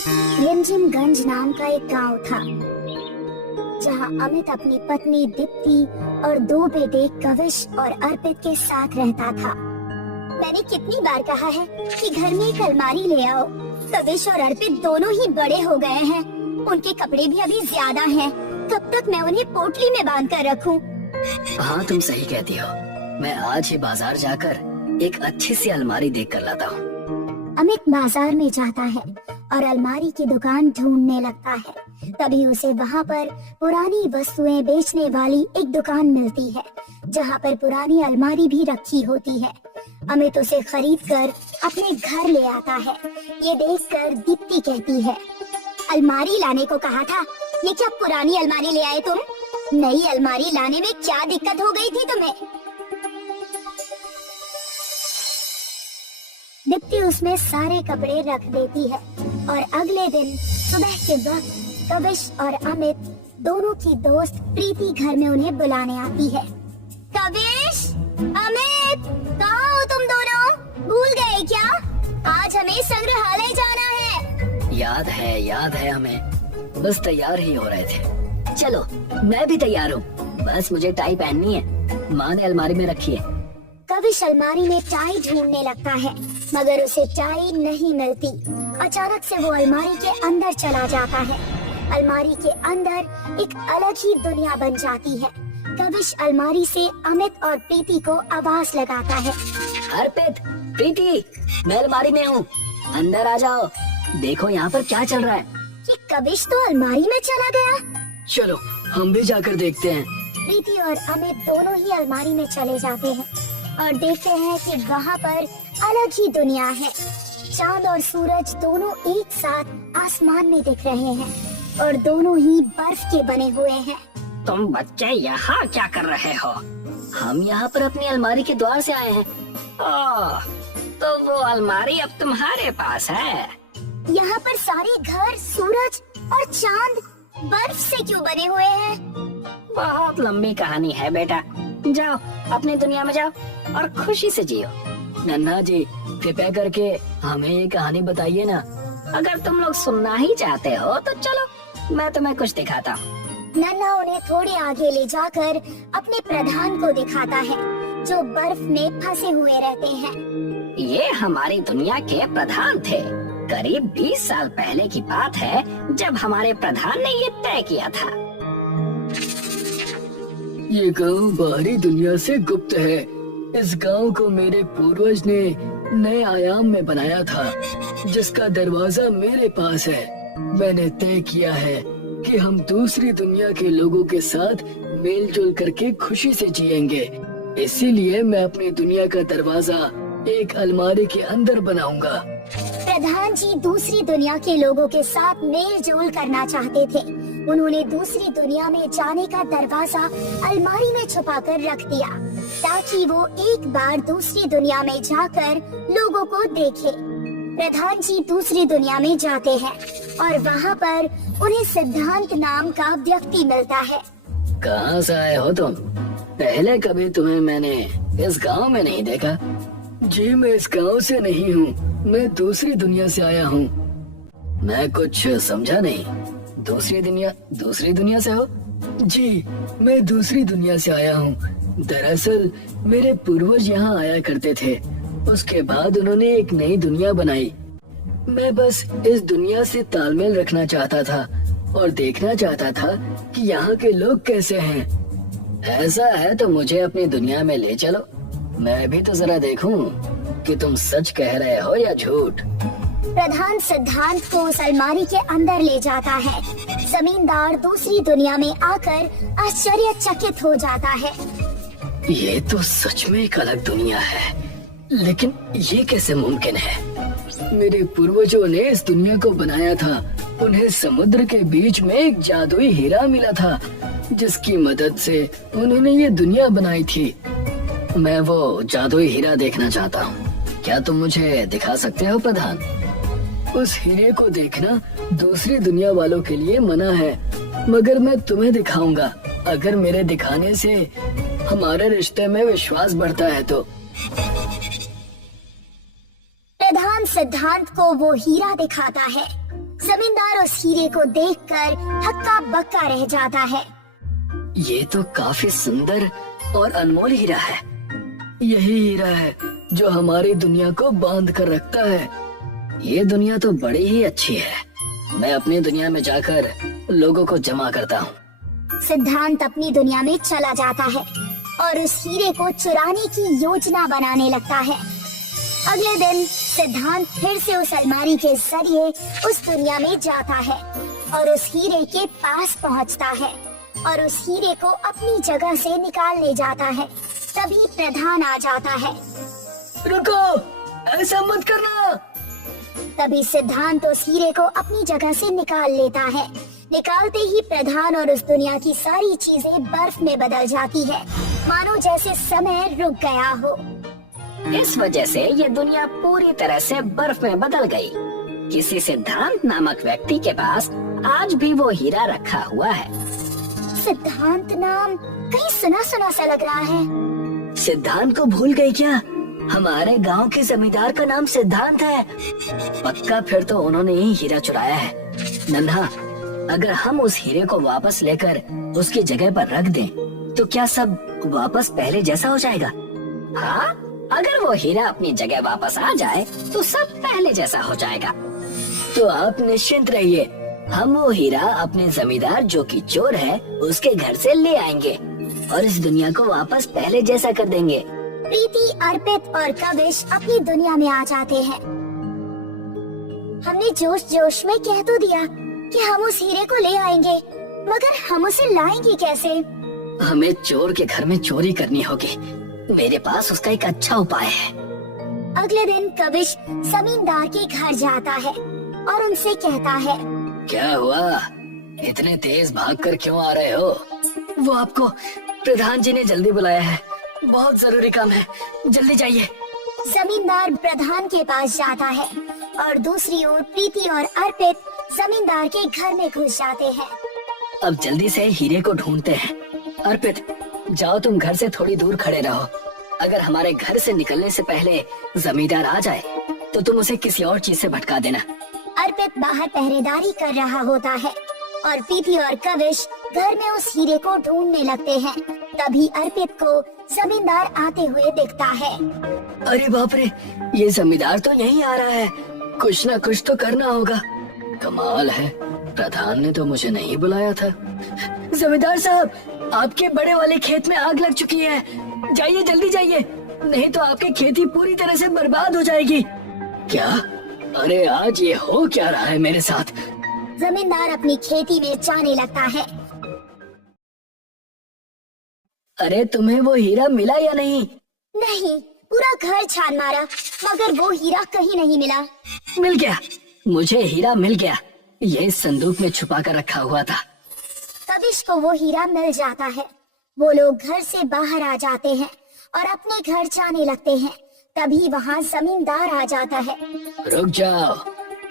रिमझिमगंज नाम का एक गांव था जहां अमित अपनी पत्नी दीप्ति और दो बेटे कविश और अर्पित के साथ रहता था। मैंने कितनी बार कहा है कि घर में एक अलमारी ले आओ। कविश और अर्पित दोनों ही बड़े हो गए हैं, उनके कपड़े भी अभी ज्यादा हैं। कब तक मैं उन्हें पोटली में बांध कर रखूं? हाँ, तुम सही कहती हो। मैं आज ही बाजार जाकर एक अच्छी सी अलमारी देख कर लाता हूँ। अमित बाजार में जाता है और अलमारी की दुकान ढूंढने लगता है। तभी उसे वहाँ पर पुरानी वस्तुएं बेचने वाली एक दुकान मिलती है जहाँ पर पुरानी अलमारी भी रखी होती है। अमित उसे खरीद कर अपने घर ले आता है। ये देखकर दीप्ति कहती है, अलमारी लाने को कहा था, ये क्या पुरानी अलमारी ले आए तुम? नई अलमारी लाने में क्या दिक्कत हो गई थी तुम्हें? दीप्ति उसमें सारे कपड़े रख देती है और अगले दिन सुबह के वक्त कविश और अमित दोनों की दोस्त प्रीति घर में उन्हें बुलाने आती है। कविश, अमित, कहाँ हो तुम दोनों? भूल गए क्या? आज हमें संग्रहालय जाना है। याद है हमें। बस तैयार ही हो रहे थे। चलो, मैं भी तैयार हूँ। बस मुझे टाई पहननी है। माँ ने अलमारी में रखी है। कविश अलमारी में टाई ढूंढने लगता है मगर उसे टाई नहीं मिलती। अचानक से वो अलमारी के अंदर चला जाता है। अलमारी के अंदर एक अलग ही दुनिया बन जाती है। कविश अलमारी से अमित और प्रीति को आवाज लगाता है। अर्पित, प्रीति, मैं अलमारी में हूँ, अंदर आ जाओ। देखो यहाँ पर क्या चल रहा है। ये कविश तो अलमारी में चला गया। चलो, हम भी जाकर देखते हैं। प्रीति और अमित दोनों ही अलमारी में चले जाते हैं और देखते हैं कि वहाँ पर अलग ही दुनिया है। चांद और सूरज दोनों एक साथ आसमान में दिख रहे हैं और दोनों ही बर्फ के बने हुए हैं। तुम बच्चे यहाँ क्या कर रहे हो? हम यहाँ पर अपनी अलमारी के द्वार से आए हैं। ओह, तो वो अलमारी अब तुम्हारे पास है। यहाँ पर सारे घर, सूरज और चांद बर्फ से क्यों बने हुए हैं? बहुत लंबी कहानी है बेटा। जाओ, अपनी दुनिया में जाओ और खुशी से जियो। नन्हा जी, कृपया करके हमें ये कहानी बताइए ना। अगर तुम लोग सुनना ही चाहते हो तो चलो, मैं तुम्हें कुछ दिखाता हूँ। नन्हा उन्हें थोड़े आगे ले जाकर अपने प्रधान को दिखाता है जो बर्फ में फंसे हुए रहते हैं। ये हमारी दुनिया के प्रधान थे। करीब 20 साल पहले की बात है जब हमारे प्रधान ने ये तय किया था। ये गांव बाहरी दुनिया से गुप्त है। इस गांव को मेरे पूर्वज ने नए आयाम में बनाया था जिसका दरवाजा मेरे पास है। मैंने तय किया है कि हम दूसरी दुनिया के लोगों के साथ मेल जोल करके खुशी से जिएंगे। इसीलिए मैं अपनी दुनिया का दरवाजा एक अलमारी के अंदर बनाऊंगा। प्रधान जी दूसरी दुनिया के लोगों के साथ मेल जोल करना चाहते थे। उन्होंने दूसरी दुनिया में जाने का दरवाजा अलमारी में छुपाकर रख दिया ताकि वो एक बार दूसरी दुनिया में जाकर लोगों को देखे। प्रधान जी दूसरी दुनिया में जाते हैं और वहाँ पर उन्हें सिद्धांत नाम का व्यक्ति मिलता है। कहाँ से आए हो तुम? पहले कभी तुम्हें मैंने इस गांव में नहीं देखा। जी, मैं इस गांव से नहीं हूँ, मैं दूसरी दुनिया से आया हूँ। मैं कुछ समझा नहीं। दूसरी दुनिया से हो? जी, मैं दूसरी दुनिया से आया हूँ। दरअसल मेरे पूर्वज यहाँ आया करते थे। उसके बाद उन्होंने एक नई दुनिया बनाई। मैं बस इस दुनिया से तालमेल रखना चाहता था और देखना चाहता था कि यहाँ के लोग कैसे हैं। ऐसा है तो मुझे अपनी दुनिया में ले चलो। मैं भी तो जरा देखूं कि तुम सच कह रहे हो या झूठ। प्रधान सिद्धांत को उस अलमारी के अंदर ले जाता है। जमींदार दूसरी दुनिया में आकर आश्चर्यचकित हो जाता है। ये तो सच में एक अलग दुनिया है, लेकिन ये कैसे मुमकिन है? मेरे पूर्वजों ने इस दुनिया को बनाया था। उन्हें समुद्र के बीच में एक जादुई हीरा मिला था जिसकी मदद से उन्होंने ये दुनिया बनाई थी। मैं वो जादुई हीरा देखना चाहता हूँ। क्या तुम मुझे दिखा सकते हो प्रधान? उस हीरे को देखना दूसरी दुनिया वालों के लिए मना है, मगर मैं तुम्हें दिखाऊंगा अगर मेरे दिखाने से हमारे रिश्ते में विश्वास बढ़ता है तो। प्रधान सिद्धांत को वो हीरा दिखाता है। जमींदार उस हीरे को देखकर हक्का बक्का रह जाता है। ये तो काफी सुंदर और अनमोल हीरा है। यही हीरा है जो हमारी दुनिया को बांध कर रखता है। ये दुनिया तो बड़ी ही अच्छी है। मैं अपनी दुनिया में जाकर लोगों को जमा करता हूँ। सिद्धांत अपनी दुनिया में चला जाता है और उस हीरे को चुराने की योजना बनाने लगता है। अगले दिन सिद्धांत फिर से उस अलमारी के जरिए उस दुनिया में जाता है और उस हीरे के पास पहुंचता है और उस हीरे को अपनी जगह से निकालने जाता है। तभी प्रधान आ जाता है। रुको, ऐसा मत करना। तभी सिद्धांत उस हीरे को अपनी जगह से निकाल लेता है। निकालते ही प्रधान और उस दुनिया की सारी चीजें बर्फ में बदल जाती है, मानो जैसे समय रुक गया हो। इस वजह से ये दुनिया पूरी तरह से बर्फ में बदल गई। किसी सिद्धांत नामक व्यक्ति के पास आज भी वो हीरा रखा हुआ है। सिद्धांत नाम कहीं सुना सुना सा लग रहा है। सिद्धांत को भूल गई क्या? हमारे गांव के जमींदार का नाम सिद्धांत है। पक्का फिर तो उन्होंने ही हीरा चुराया है। नन्हा, अगर हम उस हीरे को वापस लेकर उसकी जगह पर रख दें, तो क्या सब वापस पहले जैसा हो जाएगा? हाँ, अगर वो हीरा अपनी जगह वापस आ जाए तो सब पहले जैसा हो जाएगा। तो आप निश्चिंत रहिए, हम वो हीरा अपने जमींदार जो कि चोर है उसके घर से ले आएंगे और इस दुनिया को वापस पहले जैसा कर देंगे। प्रीति, अर्पित और कविश अपनी दुनिया में आ जाते हैं। हमने जोश जोश में कह तो दिया कि हम उस हीरे को ले आएंगे, मगर हम उसे लाएंगे कैसे? हमें चोर के घर में चोरी करनी होगी। मेरे पास उसका एक अच्छा उपाय है। अगले दिन कविश जमींदार के घर जाता है और उनसे कहता है, क्या हुआ? इतने तेज भागकर क्यों आ रहे हो? वो आपको प्रधान जी ने जल्दी बुलाया है। बहुत जरूरी काम है, जल्दी जाइए। जमींदार प्रधान के पास जाता है और दूसरी ओर प्रीति और अर्पित जमींदार के घर में घुस जाते हैं। अब जल्दी से हीरे को ढूंढते हैं। अर्पित, जाओ तुम घर से थोड़ी दूर खड़े रहो। अगर हमारे घर से निकलने से पहले जमींदार आ जाए तो तुम उसे किसी और चीज से भटका देना। अर्पित बाहर पहरेदारी कर रहा होता है और प्रीति और कविश घर में उस हीरे को ढूंढने लगते हैं। तभी अर्पित को जमींदार आते हुए दिखता है। अरे बाप रे, ये जमींदार तो यहीं आ रहा है। कुछ ना कुछ तो करना होगा। कमाल है, प्रधान ने तो मुझे नहीं बुलाया था। जमींदार साहब, आपके बड़े वाले खेत में आग लग चुकी है। जाइए, जल्दी जाइए, नहीं तो आपकी खेती पूरी तरह से बर्बाद हो जाएगी। क्या? अरे आज ये हो क्या रहा है मेरे साथ? जमींदार अपनी खेती में जाने लगता है। अरे तुम्हें वो हीरा मिला या नहीं? नहीं, पूरा घर छान मारा मगर वो हीरा कहीं नहीं मिला। मिल गया, मुझे हीरा मिल गया। ये इस संदूक में छुपा कर रखा हुआ था। कविश को वो हीरा मिल जाता है। वो लोग घर से बाहर आ जाते हैं और अपने घर जाने लगते हैं। तभी वहाँ जमींदार आ जाता है। रुक जाओ,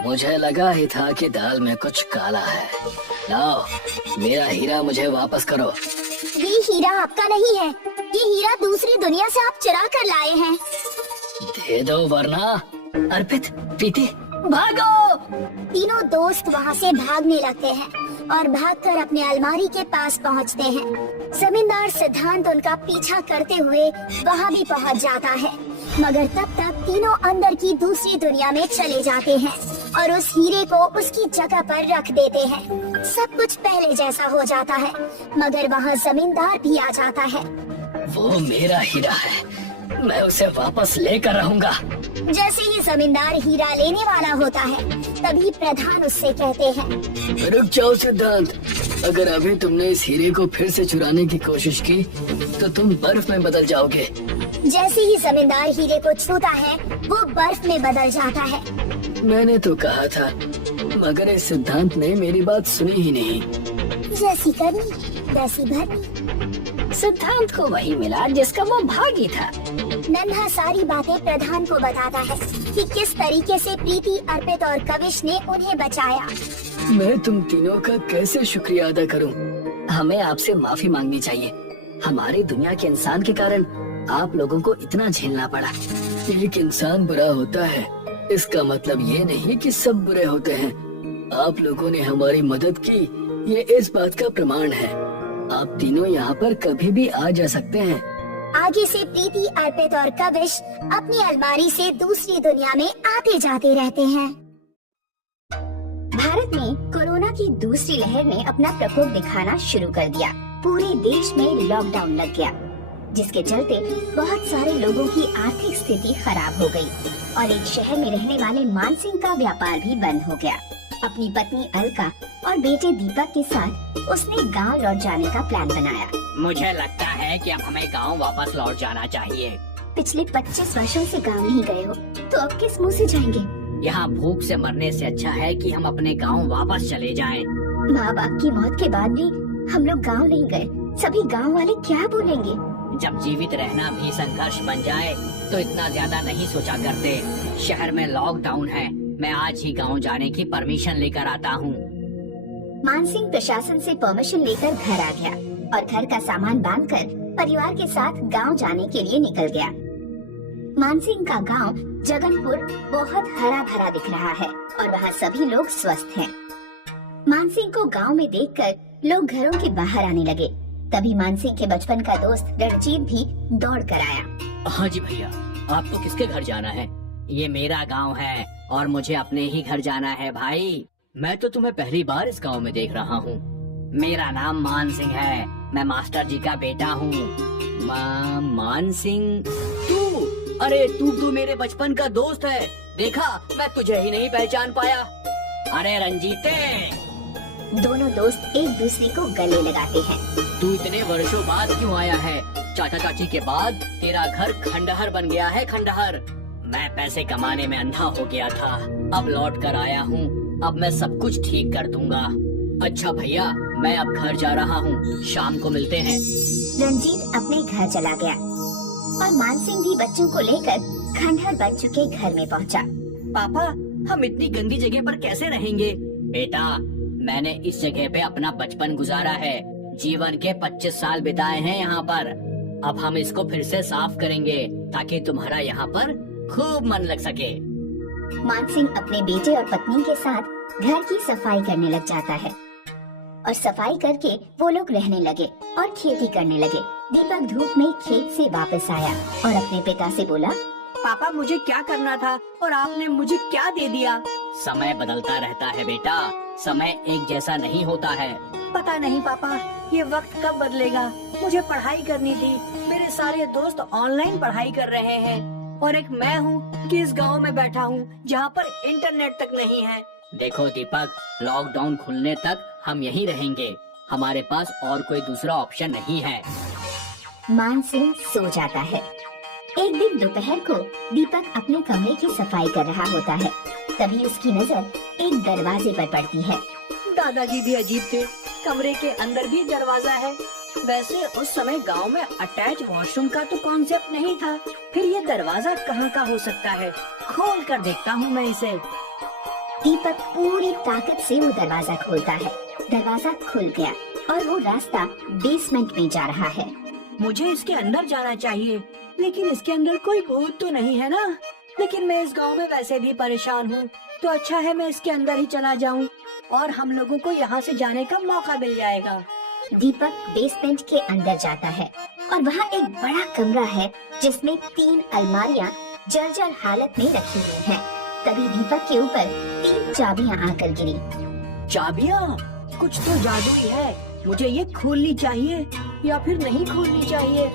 मुझे लगा ही था कि दाल में कुछ काला है। लाओ, मेरा हीरा मुझे वापस करो। ये हीरा आपका नहीं है, ये हीरा दूसरी दुनिया से आप चुरा कर लाए हैं। दे दो वरना। अर्पित, प्रीति, भागो। तीनों दोस्त वहाँ से भागने लगते हैं और भागकर अपने अलमारी के पास पहुँचते हैं। जमींदार सिद्धांत उनका पीछा करते हुए वहाँ भी पहुँच जाता है, मगर तब तक तीनों अंदर की दूसरी दुनिया में चले जाते हैं और उस हीरे को उसकी जगह पर रख देते हैं। सब कुछ पहले जैसा हो जाता है, मगर वहाँ जमींदार भी आ जाता है। वो मेरा हीरा है, मैं उसे वापस लेकर रहूंगा। जैसे ही जमींदार हीरा लेने वाला होता है, तभी प्रधान उससे कहते हैं, रुक जाओ सिद्धांत, अगर अभी तुमने इस हीरे को फिर से चुराने की कोशिश की तो तुम बर्फ में बदल जाओगे। जैसे ही जमींदार हीरे को छूता है, वो बर्फ में बदल जाता है। मैंने तो कहा था, मगर इस सिद्धांत ने मेरी बात सुनी ही नहीं। जैसी करनी वैसी भरनी। सिद्धांत को वही मिला जिसका वो भागी था। नन्हा सारी बातें प्रधान को बताता है कि किस तरीके से प्रीति, अर्पित और कविश ने उन्हें बचाया। मैं तुम तीनों का कैसे शुक्रिया अदा करूं? हमें आपसे माफी मांगनी चाहिए। हमारी दुनिया के इंसान के कारण आप लोगों को इतना झेलना पड़ा। एक इंसान बुरा होता है, इसका मतलब ये नहीं कि सब बुरे होते हैं। आप लोगों ने हमारी मदद की, ये इस बात का प्रमाण है। आप तीनों यहाँ पर कभी भी आ जा सकते हैं। आगे से प्रीति, अर्पित और कविश अपनी अलमारी से दूसरी दुनिया में आते जाते रहते हैं। भारत में कोरोना की दूसरी लहर ने अपना प्रकोप दिखाना शुरू कर दिया। पूरे देश में लॉकडाउन लग गया, जिसके चलते बहुत सारे लोगों की आर्थिक स्थिति खराब हो गई और एक शहर में रहने वाले मान सिंह का व्यापार भी बंद हो गया। अपनी पत्नी अलका और बेटे दीपक के साथ उसने गांव लौट जाने का प्लान बनाया। मुझे लगता है कि अब हमें गांव वापस लौट जाना चाहिए। पिछले 25 वर्षों से गांव नहीं गए हो तो अब किस मुंह से जाएंगे? यहाँ भूख से मरने से अच्छा है कि हम अपने गांव वापस चले जाएं। माँ बाप की मौत के बाद भी हम लोग गांव नहीं गए, सभी गांव वाले क्या बोलेंगे? जब जीवित रहना भी संघर्ष बन जाए तो इतना ज्यादा नहीं सोचा करते। शहर में लॉकडाउन है, मैं आज ही गांव जाने की परमिशन लेकर आता हूँ। मानसिंह प्रशासन से परमिशन लेकर घर आ गया और घर का सामान बांधकर परिवार के साथ गांव जाने के लिए निकल गया। मानसिंह का गांव जगनपुर बहुत हरा भरा दिख रहा है और वहाँ सभी लोग स्वस्थ हैं। मानसिंह को गांव में देखकर लोग घरों के बाहर आने लगे। तभी मानसिंह के बचपन का दोस्त रणजीत भी दौड़ कर आया। हाँ जी भैया, आपको किसके घर जाना है? ये मेरा गांव है और मुझे अपने ही घर जाना है भाई। मैं तो तुम्हें पहली बार इस गांव में देख रहा हूँ। मेरा नाम मान सिंह है, मैं मास्टर जी का बेटा हूँ। मान सिंह? तू? अरे तू तो मेरे बचपन का दोस्त है। देखा, मैं तुझे ही नहीं पहचान पाया। अरे रंजीते! दोनों दोस्त एक दूसरे को गले लगाते हैं। तू इतने वर्षों बाद क्यों आया है? चाचा चाची के बाद तेरा घर खंडहर बन गया है, खंडहर। मैं पैसे कमाने में अंधा हो गया था, अब लौट कर आया हूँ। अब मैं सब कुछ ठीक कर दूंगा। अच्छा भैया, मैं अब घर जा रहा हूँ, शाम को मिलते हैं। रंजीत अपने घर चला गया और मानसिंह भी बच्चों को लेकर खंडहर बन चुके घर में पहुँचा। पापा, हम इतनी गंदी जगह पर कैसे रहेंगे? बेटा, मैंने इस जगह पे अपना बचपन गुजारा है, जीवन के 25 साल बिताए हैं यहाँ पर। अब हम इसको फिर से साफ करेंगे ताकि तुम्हारा यहाँ पर खूब मन लग सके। मानसिंह अपने बेटे और पत्नी के साथ घर की सफाई करने लग जाता है और सफाई करके वो लोग रहने लगे और खेती करने लगे। दीपक धूप में खेत से वापस आया और अपने पिता से बोला, पापा, मुझे क्या करना था और आपने मुझे क्या दे दिया? समय बदलता रहता है बेटा, समय एक जैसा नहीं होता है। पता नहीं पापा, ये वक्त कब बदलेगा। मुझे पढ़ाई करनी थी, मेरे सारे दोस्त ऑनलाइन पढ़ाई कर रहे हैं और एक मैं हूँ कि इस गांव में बैठा हूँ जहाँ पर इंटरनेट तक नहीं है। देखो दीपक, लॉकडाउन खुलने तक हम यहीं रहेंगे, हमारे पास और कोई दूसरा ऑप्शन नहीं है। मानसिंह सो जाता है। एक दिन दोपहर को दीपक अपने कमरे की सफाई कर रहा होता है। तभी उसकी नजर एक दरवाजे पर पड़ती है। दादाजी भी अजीब थे, कमरे के अंदर भी दरवाजा है। वैसे उस समय गांव में अटैच वॉशरूम का तो कॉन्सेप्ट नहीं था, फिर ये दरवाजा कहाँ का हो सकता है? खोल कर देखता हूँ मैं इसे। दीपक पूरी ताकत से वो दरवाजा खोलता है। दरवाजा खुल गया और वो रास्ता बेसमेंट में जा रहा है। मुझे इसके अंदर जाना चाहिए, लेकिन इसके अंदर कोई भूत तो नहीं है ना? लेकिन मैं इस गांव में वैसे भी परेशान हूँ, तो अच्छा है मैं इसके अंदर ही चला जाऊँ और हम लोगों को यहाँ से जाने का मौका मिल जाएगा। दीपक बेसमेंट के अंदर जाता है और वहाँ एक बड़ा कमरा है जिसमें 3 अलमारियाँ जर्जर हालत में रखी हुई हैं। तभी दीपक के ऊपर 3 चाबियाँ आकर गिरी। चाबियाँ? कुछ तो जादुई है, मुझे ये खोलनी चाहिए या फिर नहीं खोलनी चाहिए।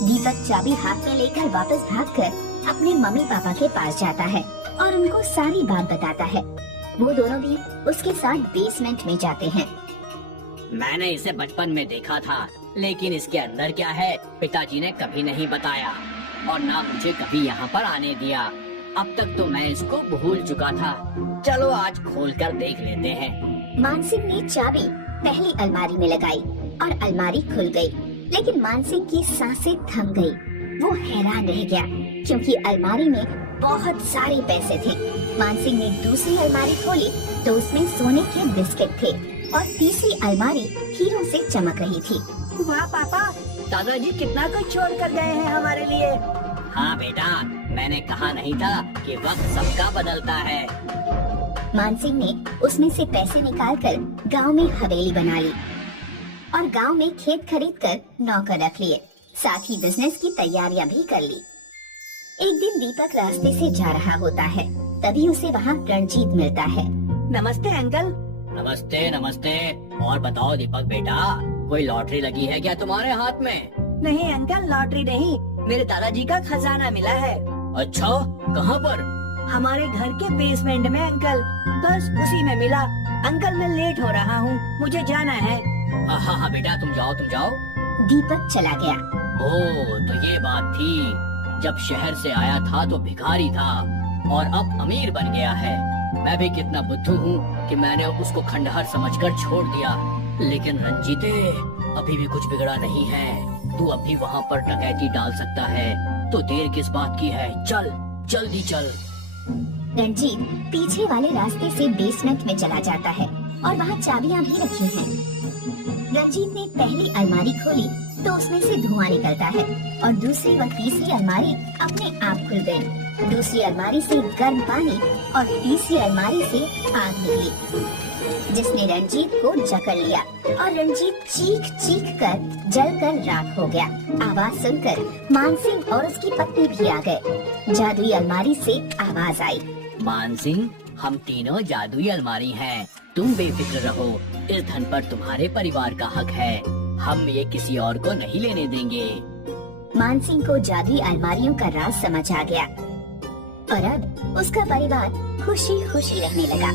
दीपक चाबी हाथ में लेकर वापस भागकर अपने मम्मी पापा के पास जाता है और उनको सारी बात बताता है। वो दोनों भी उसके साथ बेसमेंट में जाते हैं। मैंने इसे बचपन में देखा था, लेकिन इसके अंदर क्या है पिताजी ने कभी नहीं बताया और ना मुझे कभी यहाँ पर आने दिया। अब तक तो मैं इसको भूल चुका था। चलो आज खोलकर देख लेते हैं। मानसिंह ने चाबी पहली अलमारी में लगाई और अलमारी खुल गई, लेकिन मानसिंह की सांसें थम गई। वो हैरान रह गया क्योंकि अलमारी में बहुत सारे पैसे थे। मानसिंह ने दूसरी अलमारी खोली तो उसमें सोने के बिस्किट थे और तीसरी अलमारी हीरों से चमक रही थी। वाह पापा, दादाजी कितना कुछ छोड़ कर गए हैं हमारे लिए। हाँ बेटा, मैंने कहा नहीं था कि वक्त सबका बदलता है। मानसिंह ने उसमें से पैसे निकालकर गांव में हवेली बना ली और गांव में खेत खरीदकर नौकर रख लिए। साथ ही बिजनेस की तैयारियां भी कर ली। एक दिन दीपक रास्ते से जा रहा होता है, तभी उसे वहाँ रणजीत मिलता है। नमस्ते अंकल। नमस्ते नमस्ते। और बताओ दीपक बेटा, कोई लॉटरी लगी है क्या तुम्हारे हाथ में? नहीं अंकल, लॉटरी नहीं, मेरे दादाजी का खजाना मिला है। अच्छा, कहाँ पर? हमारे घर के बेसमेंट में अंकल, बस उसी में मिला। अंकल मैं लेट हो रहा हूँ, मुझे जाना है। हाँ हाँ बेटा, तुम जाओ तुम जाओ। दीपक चला गया। ओ तो ये बात थी, जब शहर से आया था तो भिखारी था और अब अमीर बन गया है। मैं भी कितना बुद्धू हूँ कि मैंने उसको खंडहर समझकर छोड़ दिया। लेकिन रंजीते, अभी भी कुछ बिगड़ा नहीं है। तू अभी वहाँ पर डकैती डाल सकता है, तो देर किस बात की है? चल जल्दी चल। रंजीत पीछे वाले रास्ते से बेसमेंट में चला जाता है और वहाँ चाबियां भी रखी हैं। रंजीत ने पहली अलमारी खोली तो उसमें से धुआं निकलता है और दूसरी व तीसरी अलमारी अपने आप खुल गई। दूसरी अलमारी से गर्म पानी और तीसरी अलमारी से आग निकली, जिसने रंजीत को जकड़ लिया और रंजीत चीख चीख कर जलकर राख हो गया। आवाज सुनकर मानसिंह और उसकी पत्नी भी आ गए। जादुई अलमारी से आवाज आई, मानसिंह, हम तीनों जादुई अलमारी हैं। तुम बेफिक्र रहो, इस धन पर तुम्हारे परिवार का हक है। हम ये किसी और को नहीं लेने देंगे। मानसिंह को जादुई अलमारियों का राज समझ आ गया और अब उसका परिवार खुशी खुशी रहने लगा।